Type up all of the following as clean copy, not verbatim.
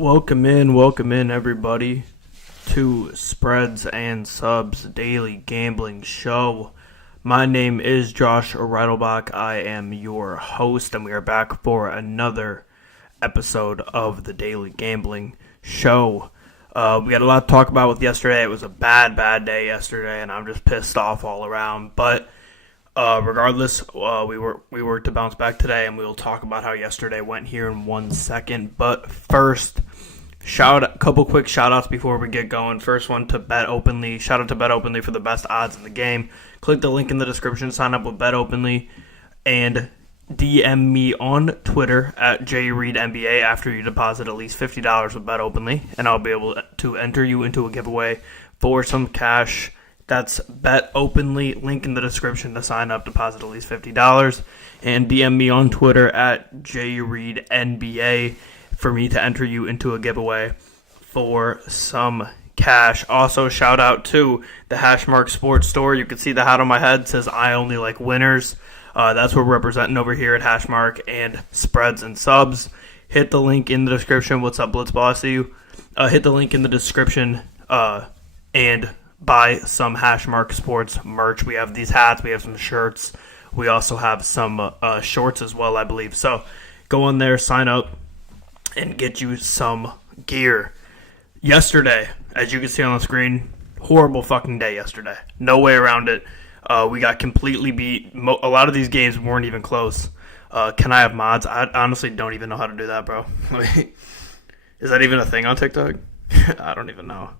Welcome in, everybody, to Spreads and Subs Daily Gambling Show. My name is Josh Reidelbach. I am your host, and we are back for another episode of the Daily Gambling Show. We had a lot to talk about with yesterday. It was a bad day yesterday, and I'm just pissed off all around. But regardless, we were to bounce back today, and we will talk about how yesterday went here in 1 second. But first, a couple quick shout-outs before we get going. First one to Bet Openly. Shout out to Bet Openly for the best odds in the game. Click the link in the description, sign up with Bet Openly, and DM me on Twitter at JReedNBA after you deposit at least $50 with Bet Openly, and I'll be able to enter you into a giveaway for some cash. That's Bet Openly, link in the description to sign up, deposit at least $50, and DM me on Twitter at JReedNBA for me to enter you into a giveaway for some cash. Also, shout out to the Hashmark Sports Store. You can see the hat on my head. It says, I only like winners. That's what we're representing over here at Hashmark and Spreads and Subs. Hit the link in the description. What's up, Blitzball? I see you. Hit the link in the description and buy some Hashmark Sports merch. We have these hats. We have some shirts. We also have some shorts as well, I believe. So go on there, sign up, and get you some gear. Yesterday, as you can see on the screen, horrible fucking day yesterday. No way around it. We got completely beat. A lot of these games weren't even close. Can I have mods? I honestly don't even know how to do that, bro. Is that even a thing on TikTok? I don't even know.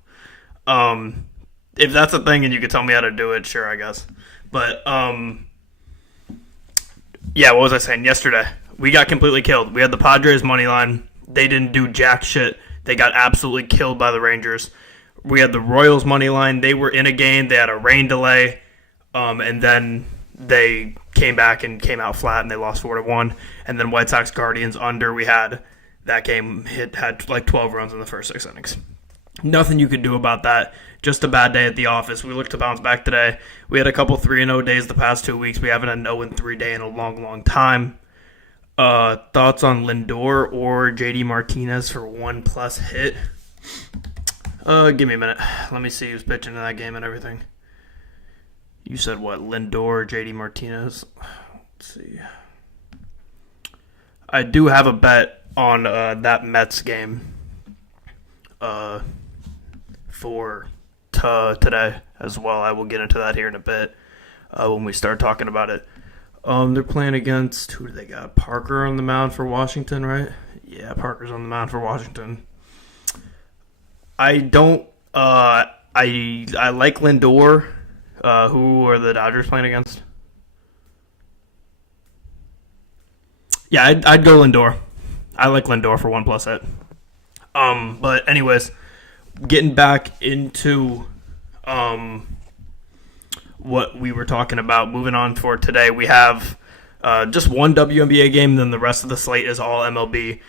If that's a thing and you could tell me how to do it, sure, I guess. But, yeah, what was I saying? Yesterday, we got completely killed. We had the Padres money line. They didn't do jack shit. They got absolutely killed by the Rangers. We had the Royals money line. They were in a game. They had a rain delay. And then they came back and came out flat, and they lost 4-1. And then White Sox Guardians under. We had that game had like 12 runs in the first 6 innings. Nothing you could do about that. Just a bad day at the office. We look to bounce back today. We had a couple 3-0 days the past 2 weeks. We haven't had an 0-3 day in a long time. Thoughts on Lindor or JD Martinez for 1+ hit? Give me a minute. Let me see who's pitching in that game and everything. You said what? Lindor or JD Martinez? Let's see. I do have a bet on that Mets game for today as well. I will get into that here in a bit when we start talking about it. They're playing against, who do they got? Parker on the mound for Washington, right? Yeah, Parker's on the mound for Washington. I don't, I like Lindor. Who are the Dodgers playing against? Yeah, I'd go Lindor. I like Lindor for 1+ hit. But anyways, getting back into what we were talking about, moving on for today, we have just one WNBA game, then the rest of the slate is all MLB.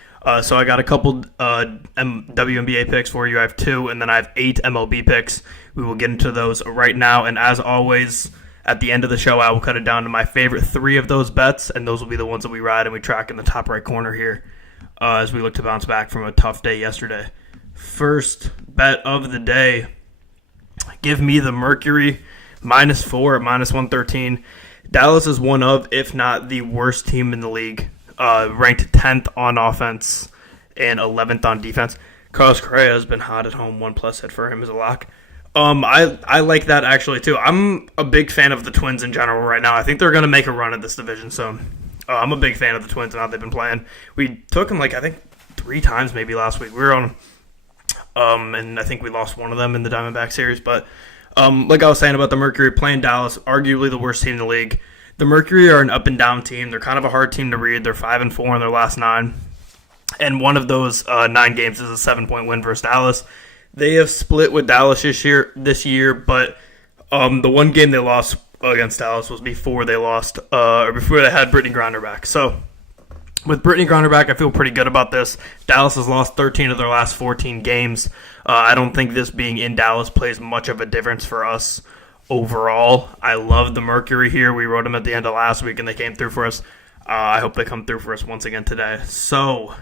So I got a couple WNBA picks for you. I have 2, and then I have 8 MLB picks. We will get into those right now, and as always, at the end of the show, I will cut it down to my favorite 3 of those bets, and those will be the ones that we ride and we track in the top right corner here as we look to bounce back from a tough day yesterday. First bet of the day, give me the Mercury -4 at -113. Dallas is one of, if not the worst team in the league, ranked 10th on offense and 11th on defense. Carlos Correa has been hot at home. 1+ hit for him is a lock. I like that actually too. I'm a big fan of the Twins in general right now. I think they're going to make a run at this division, so I'm a big fan of the Twins and how they've been playing. We took them I think 3 times maybe last week. We were on, and I think we lost one of them in the Diamondback series, but like I was saying about the Mercury playing Dallas, arguably the worst team in the league. The Mercury are an up-and-down team. They're kind of a hard team to read. They're 5-4 in their last 9. And one of those 9 games is a 7-point win versus Dallas. They have split with Dallas this year, but the one game they lost against Dallas was before they lost, or before they had Brittany Griner back. So with Brittany Griner back, I feel pretty good about this. Dallas has lost 13 of their last 14 games. I don't think this being in Dallas plays much of a difference for us overall. I love the Mercury here. We wrote them at the end of last week, and they came through for us. I hope they come through for us once again today. So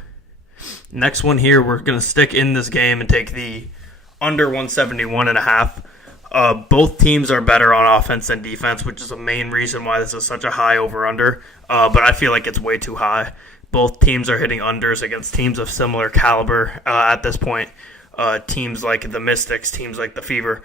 Next one here, we're going to stick in this game and take the under 171.5. Both teams are better on offense than defense, which is the main reason why this is such a high over-under. But I feel like it's way too high. Both teams are hitting unders against teams of similar caliber at this point. Teams like the Mystics, teams like the Fever,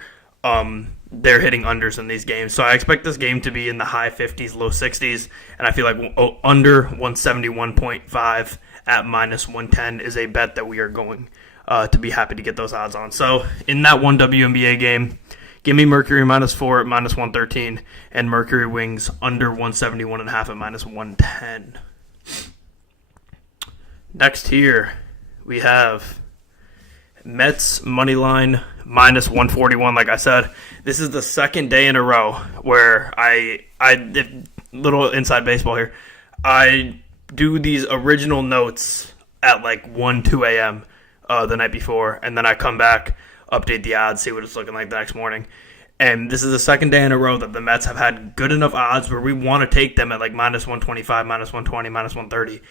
they're hitting unders in these games. So I expect this game to be in the high 50s, low 60s, and I feel like under 171.5 at minus 110 is a bet that we are going to be happy to get those odds on. So in that one WNBA game, give me Mercury -4 at minus 113 and Mercury Wings under 171.5 at minus 110. Next here, we have Mets money line minus 141. Like I said, this is the second day in a row where little inside baseball here. I do these original notes at like 1, 2 a.m. The night before, and then I come back, update the odds, see what it's looking like the next morning. And this is the second day in a row that the Mets have had good enough odds where we want to take them at like minus 125, minus 120, minus 130.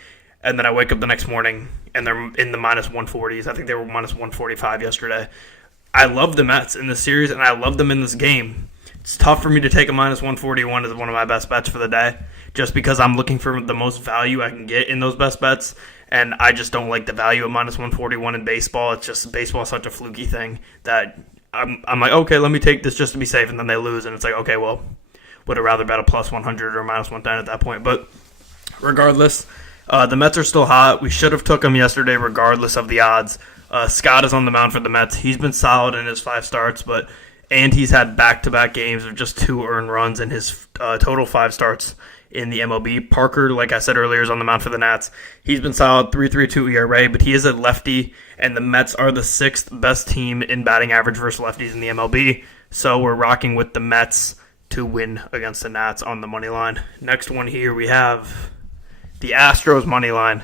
And then I wake up the next morning, and they're in the minus 140s. I think they were minus 145 yesterday. I love the Mets in this series, and I love them in this game. It's tough for me to take a minus 141 as one of my best bets for the day, just because I'm looking for the most value I can get in those best bets, and I just don't like the value of minus 141 in baseball. It's just baseball is such a fluky thing that I'm like, okay, let me take this just to be safe, and then they lose, and it's like, okay, well, would have rather bet a plus 100 or minus 110 at that point. But regardless, the Mets are still hot. We should have took them yesterday regardless of the odds. Scott is on the mound for the Mets. He's been solid in his 5 starts, and he's had back-to-back games of just 2 earned runs in his total 5 starts in the MLB. Parker, like I said earlier, is on the mound for the Nats. He's been solid, 3.32 ERA, but he is a lefty, and the Mets are the 6th best team in batting average versus lefties in the MLB. So we're rocking with the Mets to win against the Nats on the money line. Next one here, we have the Astros money line,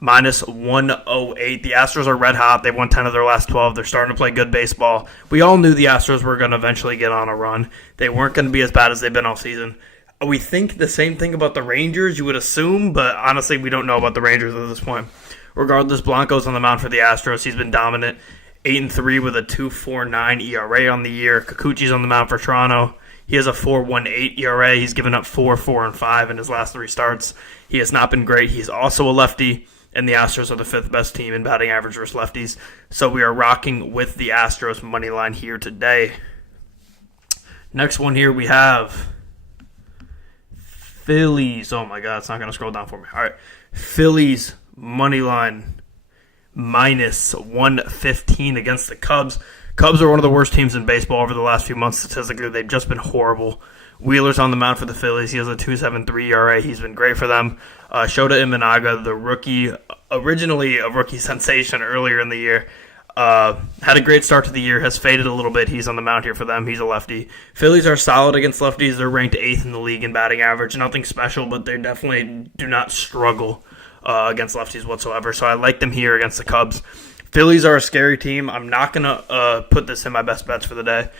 minus 108. The Astros are red hot. They've won 10 of their last 12. They're starting to play good baseball. We all knew the Astros were going to eventually get on a run. They weren't going to be as bad as they've been all season. We think the same thing about the Rangers, you would assume, but honestly, we don't know about the Rangers at this point. Regardless, Blanco's on the mound for the Astros. He's been dominant, 8-3 with a 2.49 ERA on the year. Kikuchi's on the mound for Toronto. He has a 4.18 ERA. He's given up 4, 4, and 5 in his last 3 starts. He has not been great. He's also a lefty, and the Astros are the 5th best team in batting average versus lefties. So we are rocking with the Astros money line here today. Next one here we have Phillies. Oh my God, it's not going to scroll down for me. All right, Phillies money line minus 115 against the Cubs. Cubs are one of the worst teams in baseball over the last few months statistically. They've just been horrible. Wheeler's on the mound for the Phillies. He has a 2.73 ERA. He's been great for them. Shota Imanaga, the rookie, originally a rookie sensation earlier in the year, had a great start to the year, has faded a little bit. He's on the mound here for them. He's a lefty. Phillies are solid against lefties. They're ranked 8th in the league in batting average. Nothing special, but they definitely do not struggle against lefties whatsoever. So I like them here against the Cubs. Phillies are a scary team. I'm not going to put this in my best bets for the day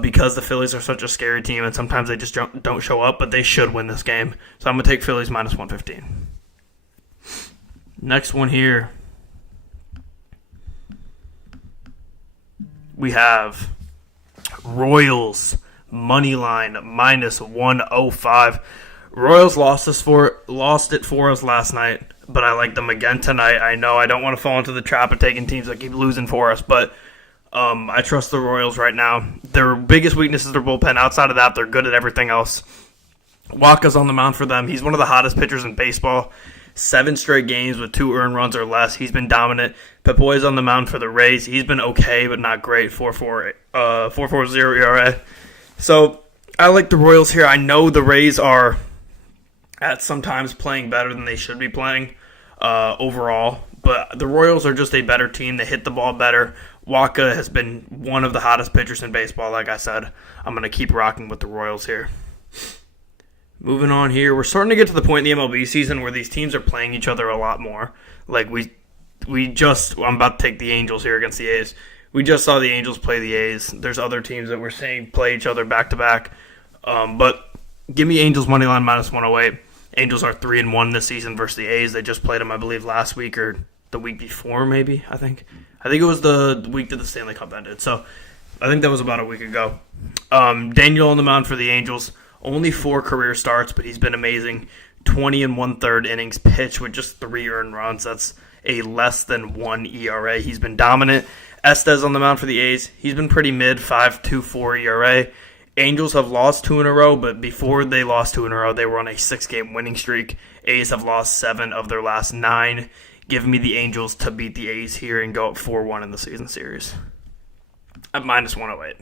because the Phillies are such a scary team, and sometimes they just don't show up, but they should win this game. So I'm going to take Phillies minus 115. Next one here, we have Royals money line minus 105. Royals lost it for us last night, but I like them again tonight. I know I don't want to fall into the trap of taking teams that keep losing for us, but I trust the Royals right now. Their biggest weakness is their bullpen. Outside of that, they're good at everything else. Waka's on the mound for them. He's one of the hottest pitchers in baseball. 7 straight games with 2 earned runs or less. He's been dominant. Pepoy's on the mound for the Rays. He's been okay, but not great. 4.40 ERA. So I like the Royals here. I know the Rays are at sometimes playing better than they should be playing overall, but the Royals are just a better team. They hit the ball better. Waka has been one of the hottest pitchers in baseball, like I said. I'm going to keep rocking with the Royals here. Moving on here, we're starting to get to the point in the MLB season where these teams are playing each other a lot more. Like I'm about to take the Angels here against the A's. We just saw the Angels play the A's. There's other teams that we're seeing play each other back-to-back. But give me Angels money line minus 108. Angels are 3-1 this season versus the A's. They just played them, I believe, last week or the week before, maybe, I think. I think it was the week that the Stanley Cup ended. So I think that was about a week ago. Daniel on the mound for the Angels. Only 4 career starts, but he's been amazing. 20 and 1/3 innings pitched with just 3 earned runs. That's a less than 1 ERA. He's been dominant. Estes on the mound for the A's. He's been pretty mid, 5.24 ERA. Angels have lost 2 in a row, but before they lost 2 in a row, they were on a 6-game winning streak. A's have lost 7 of their last 9. Give me the Angels to beat the A's here and go up 4-1 in the season series at minus 108.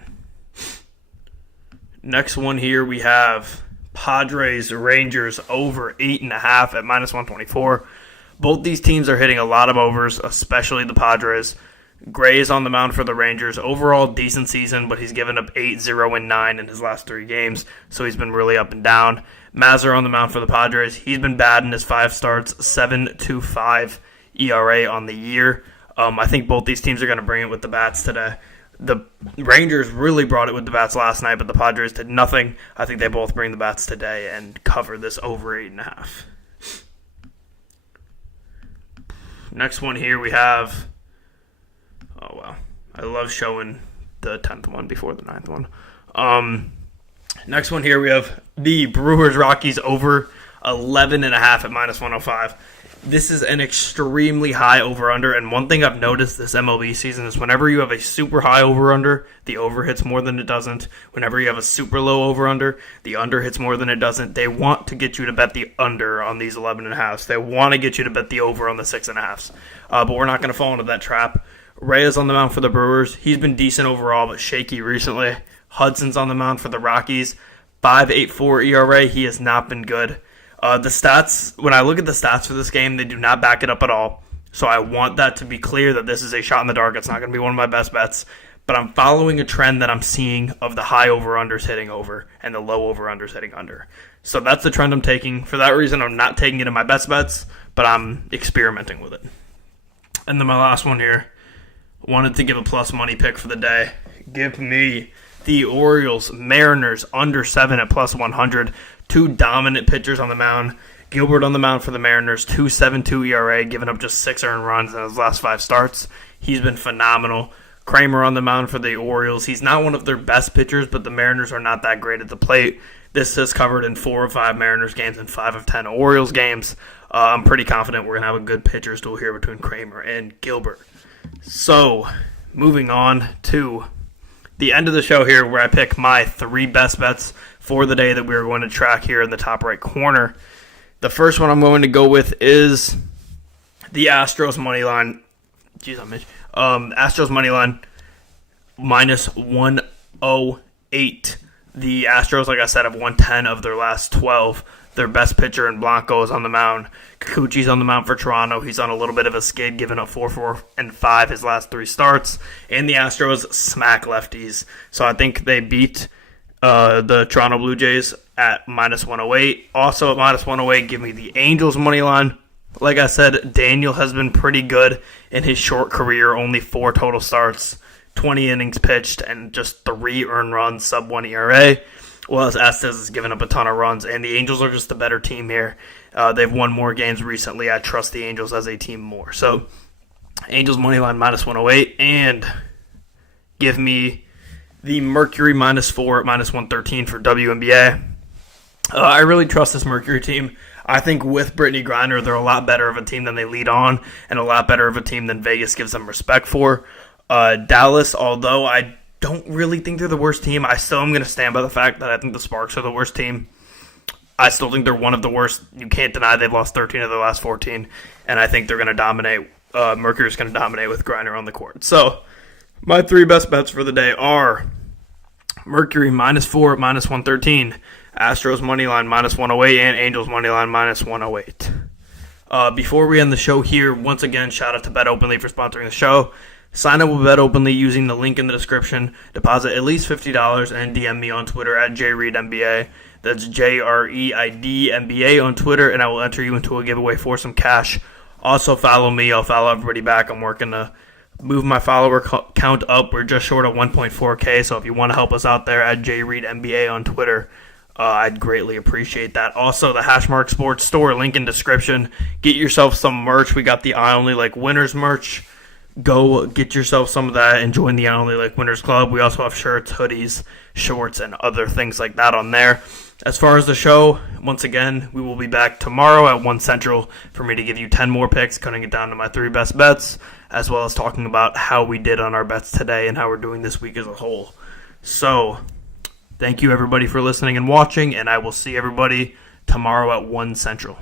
Next one here we have Padres, Rangers over 8.5 at minus 124. Both these teams are hitting a lot of overs, especially the Padres. Gray is on the mound for the Rangers. Overall, decent season, but he's given up 8, 0, and 9 in his last 3 games, so he's been really up and down. Mazur on the mound for the Padres. He's been bad in his 5 starts, 7.25 ERA on the year. I think both these teams are going to bring it with the bats today. The Rangers really brought it with the bats last night, but the Padres did nothing. I think they both bring the bats today and cover this over 8.5. Next one here we have... Oh, wow. I love showing the 10th one before the 9th one. Next one here we have the Brewers-Rockies over 11.5 at minus 105. This is an extremely high over-under, and one thing I've noticed this MLB season is whenever you have a super high over-under, the over hits more than it doesn't. Whenever you have a super low over-under, the under hits more than it doesn't. They want to get you to bet the under on these 11.5s. They want to get you to bet the over on the 6.5s. But we're not going to fall into that trap. Reyes on the mound for the Brewers. He's been decent overall, but shaky recently. Hudson's on the mound for the Rockies. 5.84 ERA. He has not been good. The stats, when I look at the stats for this game, they do not back it up at all. So I want that to be clear that this is a shot in the dark. It's not going to be one of my best bets. But I'm following a trend that I'm seeing of the high over-unders hitting over and the low over-unders hitting under. So that's the trend I'm taking. For that reason, I'm not taking it in my best bets, but I'm experimenting with it. And then my last one here. Wanted to give a plus money pick for the day. Give me the Orioles, Mariners, under 7 at plus 100. 2 dominant pitchers on the mound. Gilbert on the mound for the Mariners, 2.72 ERA, giving up just 6 earned runs in his last 5 starts. He's been phenomenal. Kramer on the mound for the Orioles. He's not one of their best pitchers, but the Mariners are not that great at the plate. This is covered in 4 of 5 Mariners games and 5 of 10 Orioles games. I'm pretty confident we're going to have a good pitcher's duel here between Kramer and Gilbert. So, moving on to the end of the show here where I pick my 3 best bets for the day that we are going to track here in the top right corner. The first one I'm going to go with is the Astros money line. Jeez, I'm Mitch. Astros money line minus 108. The Astros, like I said, have won 10 of their last 12. Their best pitcher in Blanco is on the mound. Kikuchi's on the mound for Toronto. He's on a little bit of a skid, giving up 4, and 5 his last 3 starts. And the Astros smack lefties. So I think they beat the Toronto Blue Jays at minus 108. Also at minus 108, give me the Angels money line. Like I said, Daniel has been pretty good in his short career. Only 4 total starts, 20 innings pitched, and just 3 earned runs, sub 1 ERA. Well, as Estes has given up a ton of runs, and the Angels are just a better team here. They've won more games recently. I trust the Angels as a team more. So, Angels money line minus 108, and give me the Mercury minus 4 at minus 113 for WNBA. I really trust this Mercury team. I think with Brittany Griner, they're a lot better of a team than they lead on, and a lot better of a team than Vegas gives them respect for. Dallas, although I don't really think they're the worst team, I still am going to stand by the fact that I think the Sparks are the worst team. I still think they're one of the worst. You can't deny they've lost 13 of their last 14, and I think they're going to dominate. Mercury's going to dominate with Griner on the court. So, my 3 best bets for the day are Mercury minus 4 at minus 113, Astros money line minus 108, and Angels money line minus 108. Before we end the show here, once again, shout out to Bet Openly for sponsoring the show. Sign up with Bet Openly using the link in the description. Deposit at least $50 and DM me on Twitter at JReedNBA. That's JREIDNBA on Twitter, and I will enter you into a giveaway for some cash. Also follow me. I'll follow everybody back. I'm working to move my follower count up. We're just short of 1.4K, so if you want to help us out there at JReedNBA on Twitter, I'd greatly appreciate that. Also, the Hashmark Sports store, link in description. Get yourself some merch. We got the I Only Like Winners merch. Go get yourself some of that and join the I Only Like Winners Club. We also have shirts, hoodies, shorts, and other things like that on there. As far as the show, once again, we will be back tomorrow at 1 Central for me to give you 10 more picks, cutting it down to my 3 best bets, as well as talking about how we did on our bets today and how we're doing this week as a whole. So, thank you everybody for listening and watching, and I will see everybody tomorrow at 1 Central.